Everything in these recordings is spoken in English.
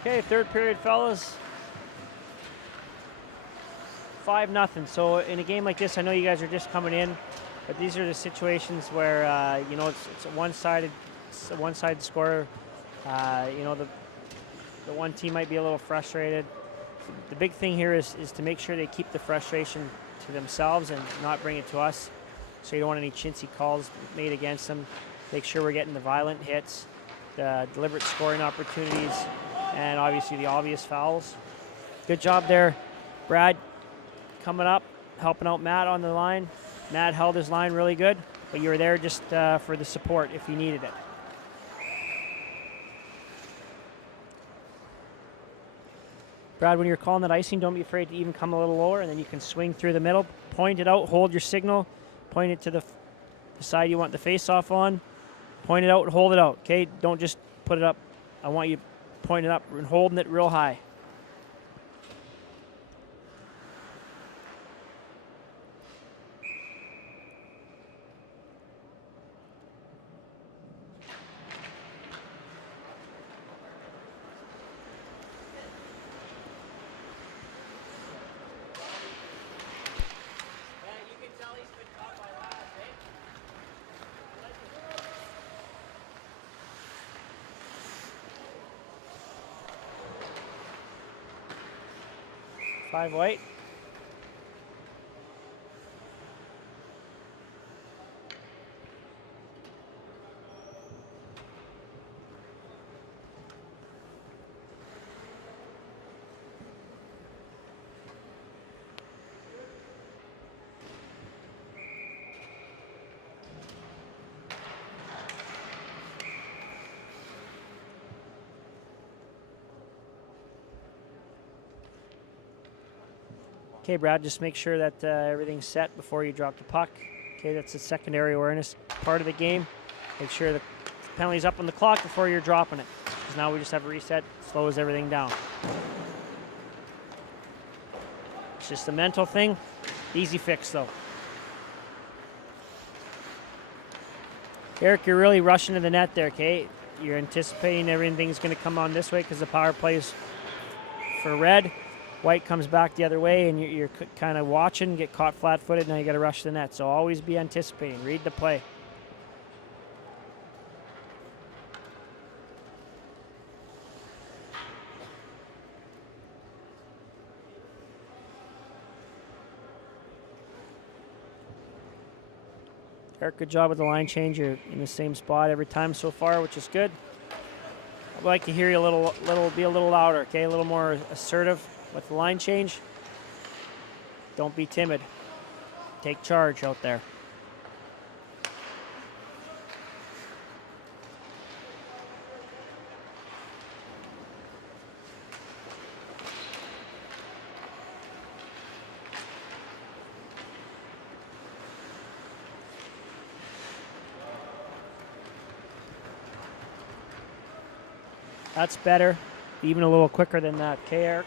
Okay, third period, fellas. 5-0. So in a game like this, I know you guys are just coming in, but these are the situations where it's a one-sided score. The one team might be a little frustrated. The big thing here is to make sure they keep the frustration to themselves and not bring it to us. So you don't want any chintzy calls made against them. Make sure we're getting the violent hits, the deliberate scoring opportunities, and obviously the obvious fouls. Good job there, Brad, coming up, helping out Matt on the line. Matt held his line really good, but you were there just for the support if you needed it. Brad, when you're calling that icing, don't be afraid to even come a little lower, and then you can swing through the middle, point it out, hold your signal, point it to the side you want the face-off on, point it out and hold it out, okay? Don't just put it up. I want you pointing it up and holding it real high. Five white. Okay, Brad, just make sure that everything's set before you drop the puck. Okay, that's the secondary awareness part of the game. Make sure the penalty's up on the clock before you're dropping it, because now we just have a reset, slows everything down. It's just a mental thing. Easy fix, though. Eric, you're really rushing to the net there, okay? You're anticipating everything's going to come on this way because the power plays for red. White comes back the other way, and you're kind of watching, get caught flat-footed, now you got to rush the net. So always be anticipating. Read the play. Eric, good job with the line change. You're in the same spot every time so far, which is good. I'd like to hear you be a little louder, okay? A little more assertive with the line change. Don't be timid. Take charge out there. That's better. Even a little quicker than that, okay, Eric?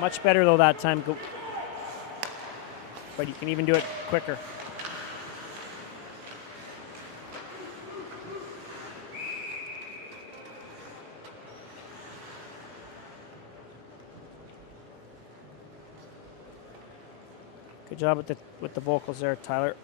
Much better, though, that time. But you can even do it quicker. Good job with the vocals there, Tyler.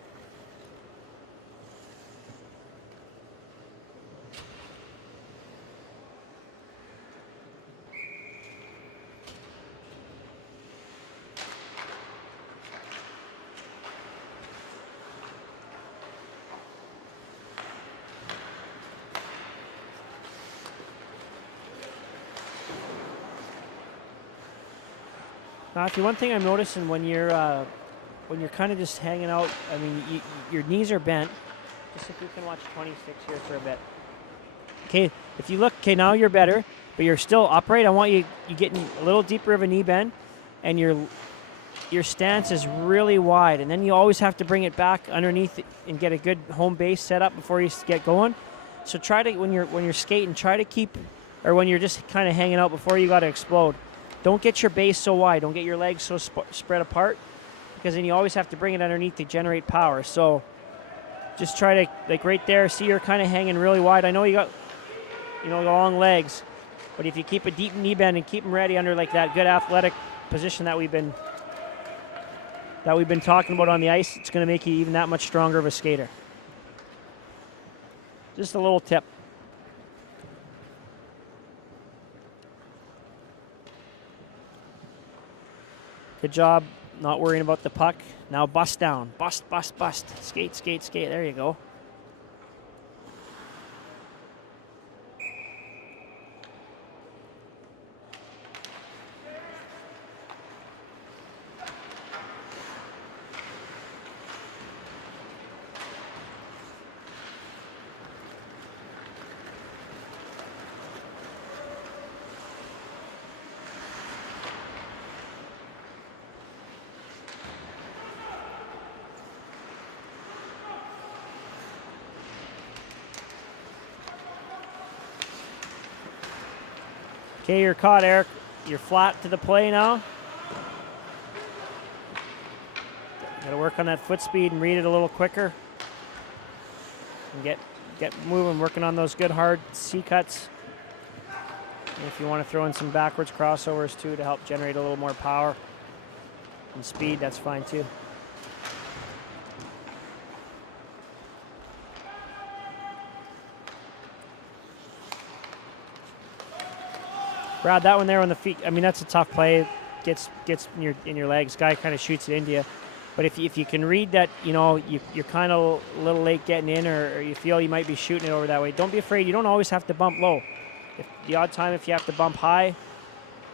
Matthew, one thing I'm noticing when you're kind of just hanging out, I mean, your knees are bent. Just if you can watch 26 here for a bit. Okay, if you look, okay, now you're better, but you're still upright. I want you getting a little deeper of a knee bend, and your stance is really wide, and then you always have to bring it back underneath and get a good home base set up before you get going. So try to, when you're skating, try to keep, or when you're just kind of hanging out before you got to explode, don't get your base so wide. Don't get your legs so spread apart, because then you always have to bring it underneath to generate power. So just try to, like right there, see you're kind of hanging really wide. I know you got, long legs. But if you keep a deep knee bend and keep them ready under like that good athletic position that we've been talking about on the ice, it's going to make you even that much stronger of a skater. Just a little tip. Good job not worrying about the puck. Now bust down. Bust, bust, bust. Skate, skate, skate. There you go. Okay, you're caught, Eric. You're flat to the play now. Got to work on that foot speed and read it a little quicker. And get moving, working on those good hard C cuts. And if you want to throw in some backwards crossovers too to help generate a little more power and speed, that's fine too. Brad, that one there on the feet, I mean, that's a tough play. Gets in your legs. Guy kind of shoots it into you. But if you can read that, you know, you're kind of a little late getting in, or you feel you might be shooting it over that way, don't be afraid. You don't always have to bump low. If the odd time if you have to bump high,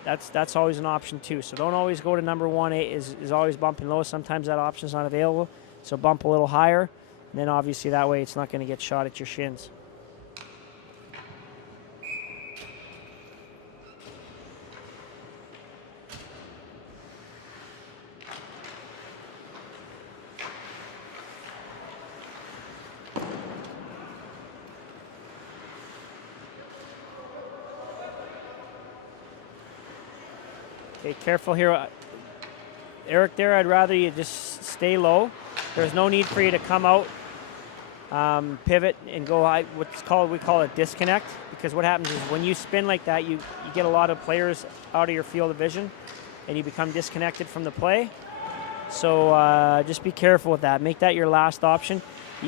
that's always an option too. So don't always go to number one. Is always bumping low. Sometimes that option's not available. So bump a little higher. And then obviously that way it's not going to get shot at your shins. Okay, careful here. Eric, there, I'd rather you just stay low. There's no need for you to come out, pivot, and go high. We call it disconnect, because what happens is when you spin like that, you get a lot of players out of your field of vision, and you become disconnected from the play. So just be careful with that. Make that your last option.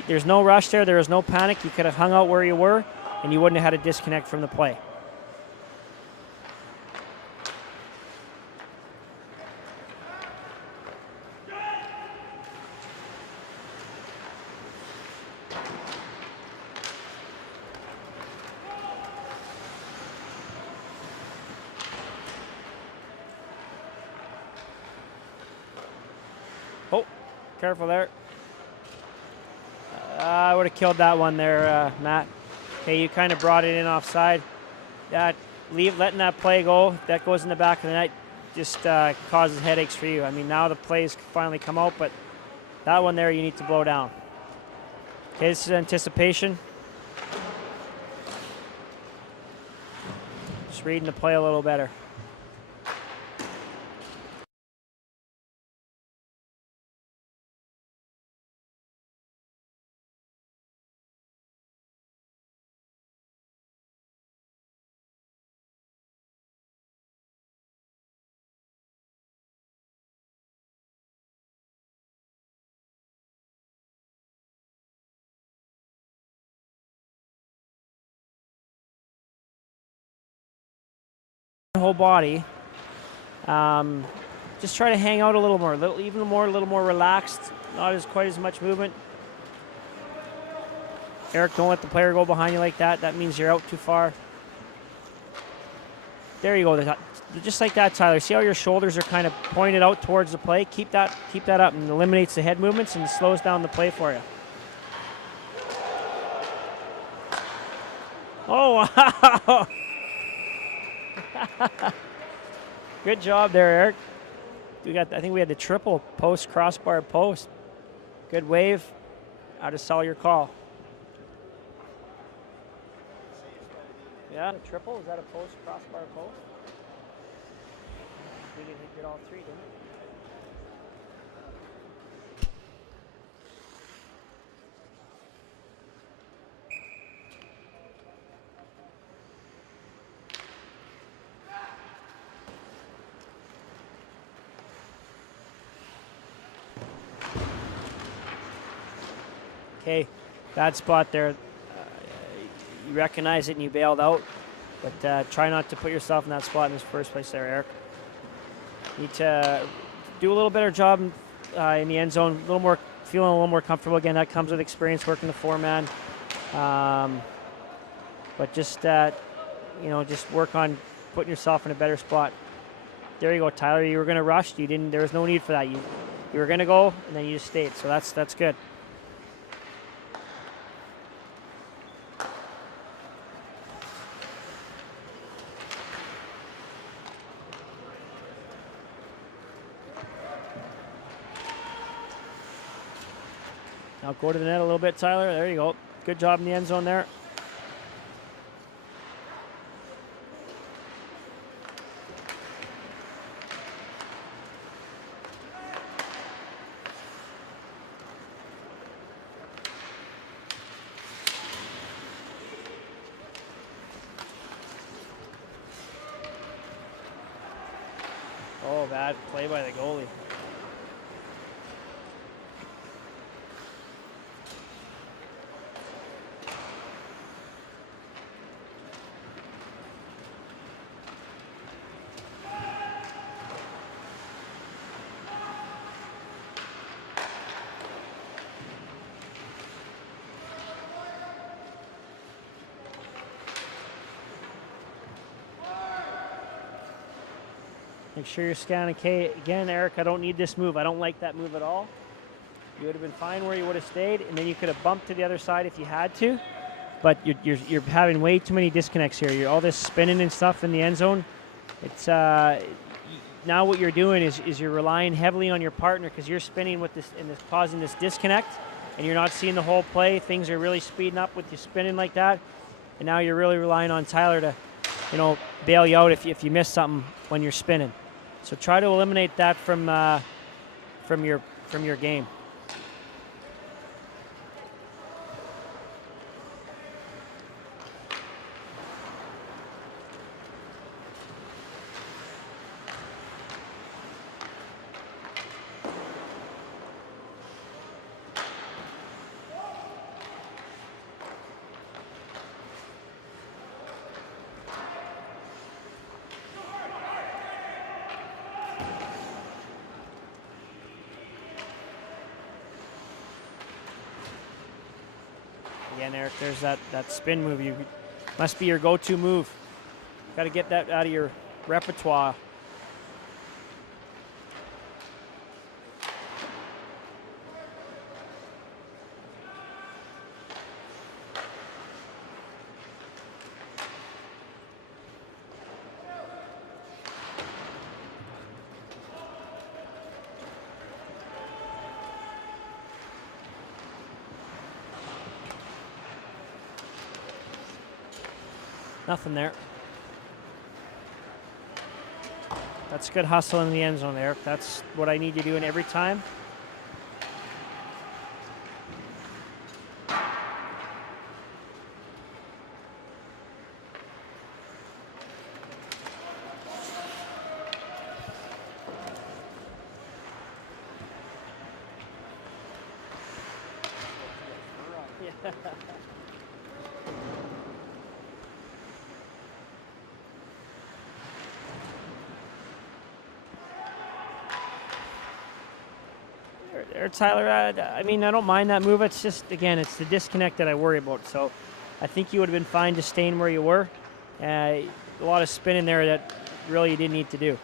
There's no rush there. There is no panic. You could have hung out where you were, and you wouldn't have had a disconnect from the play. Oh, careful there. I would have killed that one there, Matt. Okay, you kind of brought it in offside. Letting that play go, that goes in the back of the net, just causes headaches for you. I mean, now the plays finally come out, but that one there you need to blow down. Okay, this is anticipation. Just reading the play a little better. Whole body. Just try to hang out a little more, a little more relaxed, not quite as much movement. Eric, don't let the player go behind you like that. That means you're out too far. There you go. Just like that, Tyler. See how your shoulders are kind of pointed out towards the play? Keep that up, and eliminates the head movements and slows down the play for you. Oh, wow. Good job there, Eric. I think we had the triple post, crossbar post. Good wave. How to sell your call. Yeah, a triple. Is that a post, crossbar post? We didn't hit all three, didn't we? Okay, bad spot there. You recognize it and you bailed out, but try not to put yourself in that spot in this first place there, Eric. Need to do a little better job in the end zone, feeling a little more comfortable again. That comes with experience working the 4-man. But just just work on putting yourself in a better spot. There you go, Tyler. You were going to rush. You didn't. There was no need for that. You were going to go, and then you just stayed. So that's good. Now go to the net a little bit, Tyler. There you go. Good job in the end zone there. Oh, bad play by the goalie. Make sure you're scanning K. Again, Eric, I don't need this move. I don't like that move at all. You would have been fine where you would have stayed, and then you could have bumped to the other side if you had to. But you're having way too many disconnects here. You're all this spinning and stuff in the end zone. It's now what you're doing is you're relying heavily on your partner because you're spinning with this and it's causing this disconnect, and you're not seeing the whole play. Things are really speeding up with you spinning like that, and now you're really relying on Tyler to, bail you out if you miss something when you're spinning. So try to eliminate that from your game. Again, Eric, there's that spin move. You must be your go-to move. Got to get that out of your repertoire. Nothing there. That's good hustle in the end zone there. That's what I need you doing every time. Yeah. There, Tyler, I mean, I don't mind that move. It's just, again, it's the disconnect that I worry about. So I think you would have been fine just staying where you were. A lot of spin in there that really you didn't need to do.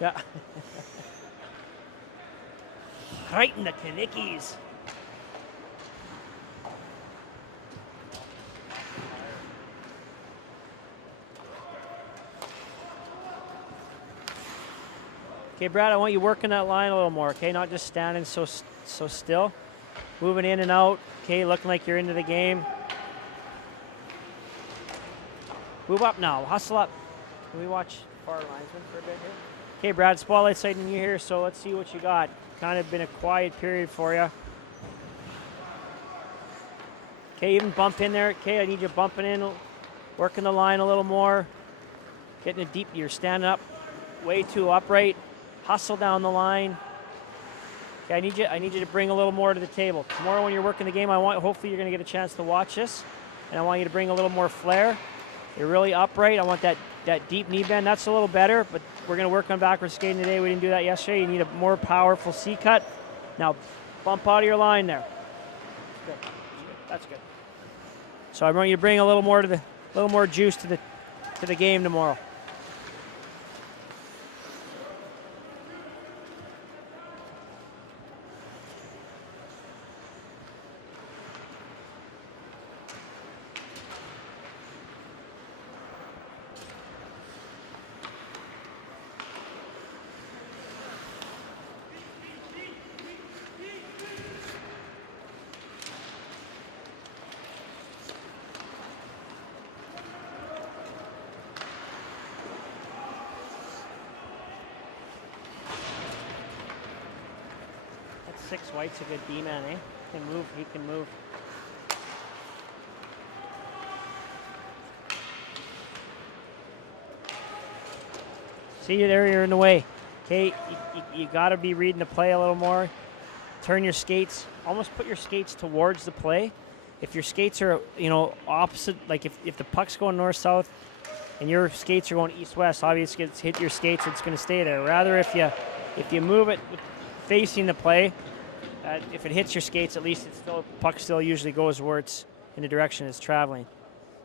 Yeah. Right in the Kanickies. Okay, Brad, I want you working that line a little more, okay? Not just standing so still. Moving in and out, okay? Looking like you're into the game. Move up now. Hustle up. Can we watch far linesman for a bit here? Okay, Brad, spotlight's sighting you here, so let's see what you got. Kind of been a quiet period for you. Okay, even bump in there. Okay, I need you bumping in, working the line a little more. Getting it deep. You're standing up way too upright. Hustle down the line. Okay, I need you to bring a little more to the table. Tomorrow when you're working the game, hopefully you're going to get a chance to watch this, and I want you to bring a little more flair. You're really upright. I want that deep knee bend. That's a little better, but we're going to work on backwards skating today. We didn't do that yesterday. You need a more powerful C-cut. Now, bump out of your line there. That's good. That's good. So I want you to bring a little more juice to the game tomorrow. Six White's a good D-man, eh? He can move. See you there, you're in the way. Okay, you got to be reading the play a little more. Turn your skates, almost put your skates towards the play. If your skates are, opposite, like if the puck's going north-south and your skates are going east-west, obviously it's hit your skates, it's going to stay there. Rather, if you move it facing the play, if it hits your skates, at least puck still usually goes where it's in the direction it's traveling.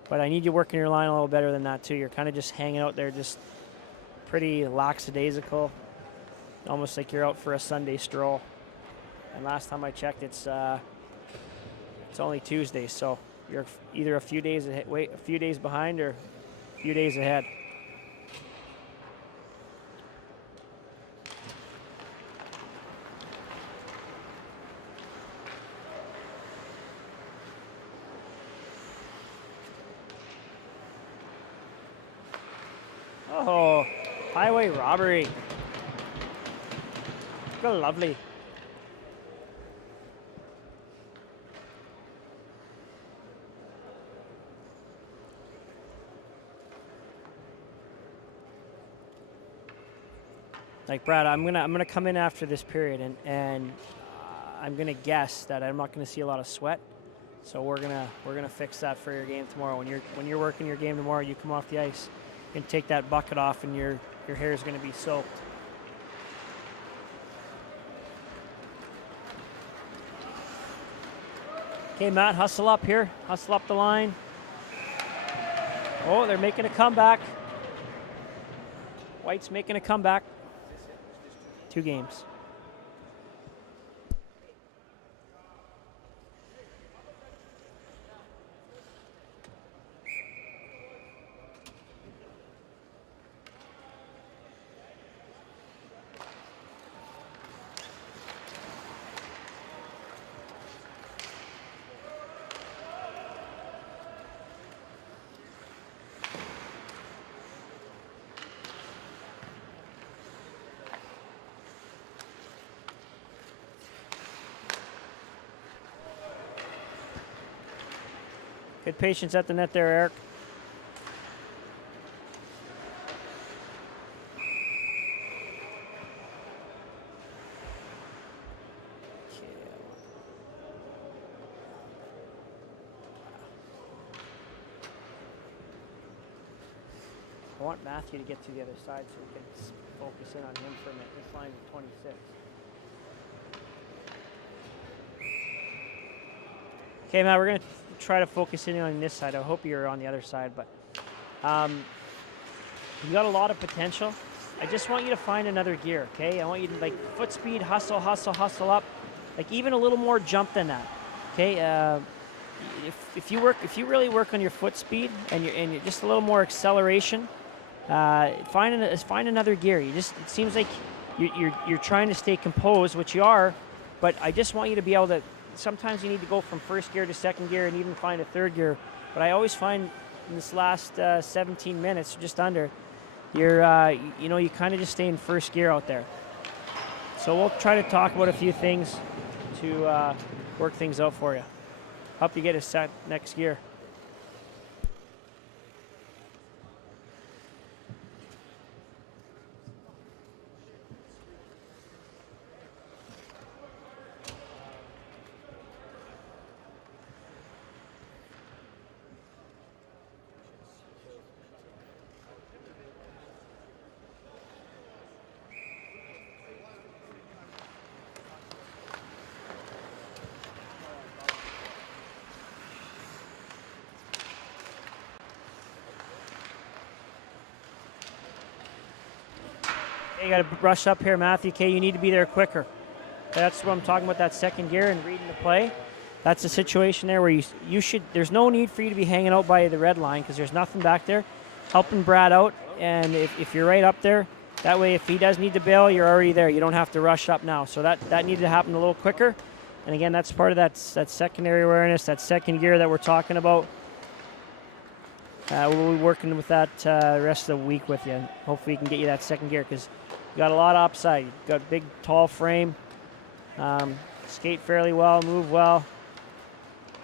But I need you working your line a little better than that too. You're kind of just hanging out there, just pretty lackadaisical, almost like you're out for a Sunday stroll. And last time I checked, it's only Tuesday, so you're either a few days behind or a few days ahead. Oh, highway robbery. Go lovely. Like Brad, I'm gonna come in after this period and I'm gonna guess that I'm not gonna see a lot of sweat. So we're gonna fix that for your game tomorrow. When you're working your game tomorrow, you come off the ice. And take that bucket off and your hair is going to be soaked. Okay, Matt, hustle up here. Hustle up the line. Oh, they're making a comeback. White's making a comeback. 2 games. Good patience at the net there, Eric. I want Matthew to get to the other side so we can focus in on him for a minute. This line is 26. Okay, Matt, we're going to try to focus in on this side. I hope you're on the other side, but you got a lot of potential. I just want you to find another gear, okay? I want you to like foot speed, hustle, hustle, hustle up, like even a little more jump than that, okay? If you really work on your foot speed and you're just a little more acceleration, find another gear. It seems like you're trying to stay composed, which you are, but I just want you to be able to. Sometimes you need to go from first gear to second gear and even find a third gear. But I always find in this last 17 minutes, just under, you kind of just stay in first gear out there. So we'll try to talk about a few things to work things out for you. Help you get a set next gear. You got to brush up here, Matthew. Okay, you need to be there quicker. That's what I'm talking about, that second gear and reading the play. That's a situation there where you should, there's no need for you to be hanging out by the red line because there's nothing back there. Helping Brad out, and if you're right up there, that way if he does need to bail, you're already there. You don't have to rush up now. So that needed to happen a little quicker. And again, that's part of that secondary awareness, that second gear that we're talking about. We'll be working with that the rest of the week with you. Hopefully we can get you that second gear because you got a lot of upside. You got a big, tall frame. Skate fairly well, move well.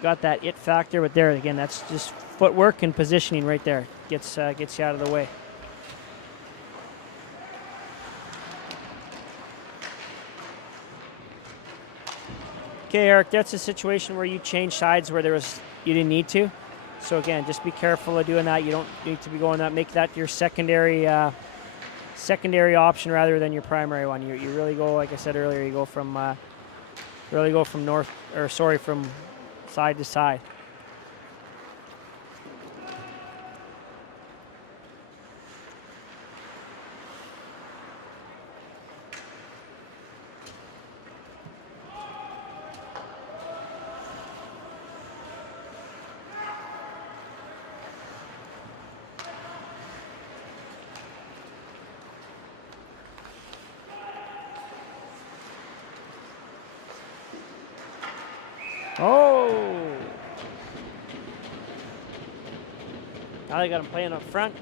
Got that it factor, but there again, that's just footwork and positioning right there. Gets you out of the way. Okay, Eric, that's a situation where you change sides where you didn't need to. So again, just be careful of doing that. You don't need to be going that. Make that your secondary option rather than your primary one. You really go, like I said earlier, you go from from side to side. Oh! Now they got him playing up front.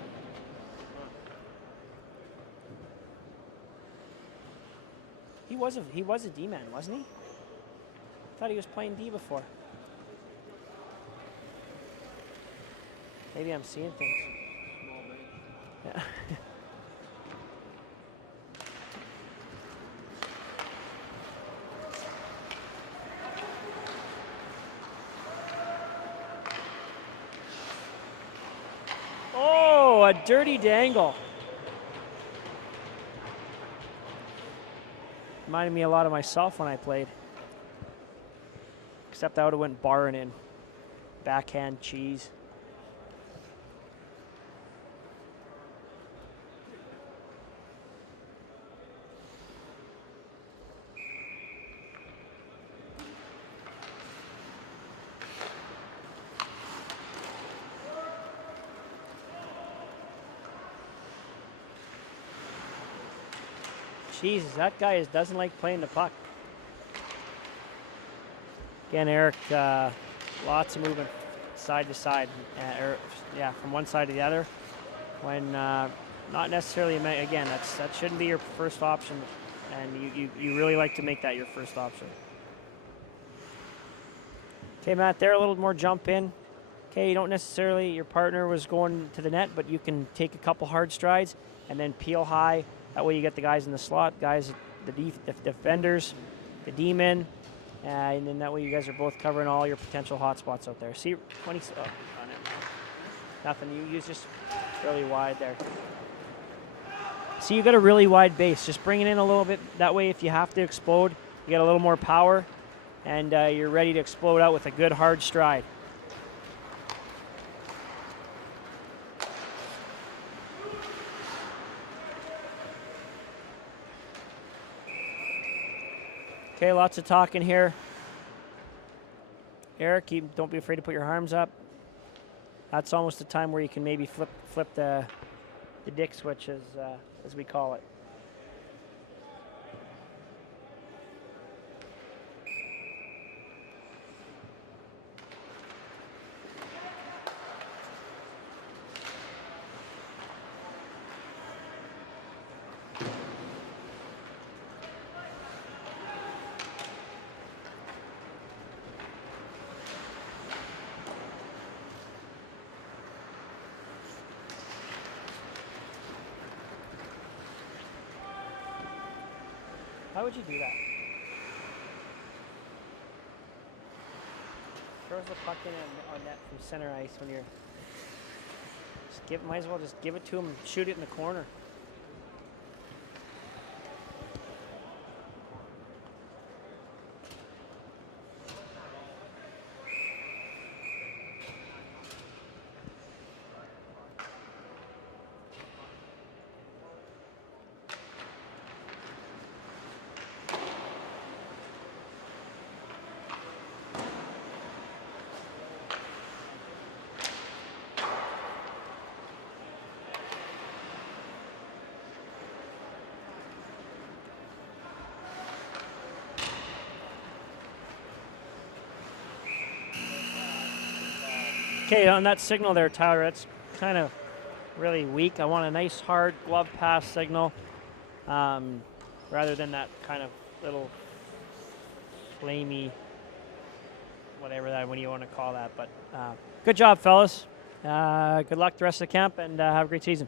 He was a D-man, wasn't he? I thought he was playing D before. Maybe I'm seeing things. Yeah. A dirty dangle. Reminded me a lot of myself when I played. Except I would have went barring in. Backhand cheese. Jesus, that guy doesn't like playing the puck. Again, Eric, lots of movement side to side, from one side to the other. When not necessarily, again, that shouldn't be your first option, and you really like to make that your first option. Okay, Matt, there a little more jump in. Okay, you don't necessarily, your partner was going to the net, but you can take a couple hard strides and then peel high. That way you get the guys in the slot, the defenders, the D-men, and then that way you guys are both covering all your potential hot spots out there. See, 20, oh, nothing, you use just really wide there. See, you got a really wide base. Just bring it in a little bit. That way if you have to explode, you get a little more power, and you're ready to explode out with a good hard stride. Okay, lots of talking here. Eric, don't be afraid to put your arms up. That's almost the time where you can maybe flip the dick switch, as we call it. How would you do that? Throws the puck in on net from center ice when you're might as well just give it to him and shoot it in the corner. Okay, on that signal there, Tyler, it's kind of really weak. I want a nice hard glove pass signal rather than that kind of little flamey, what do you want to call that. But good job, fellas. Good luck the rest of the camp, and have a great season.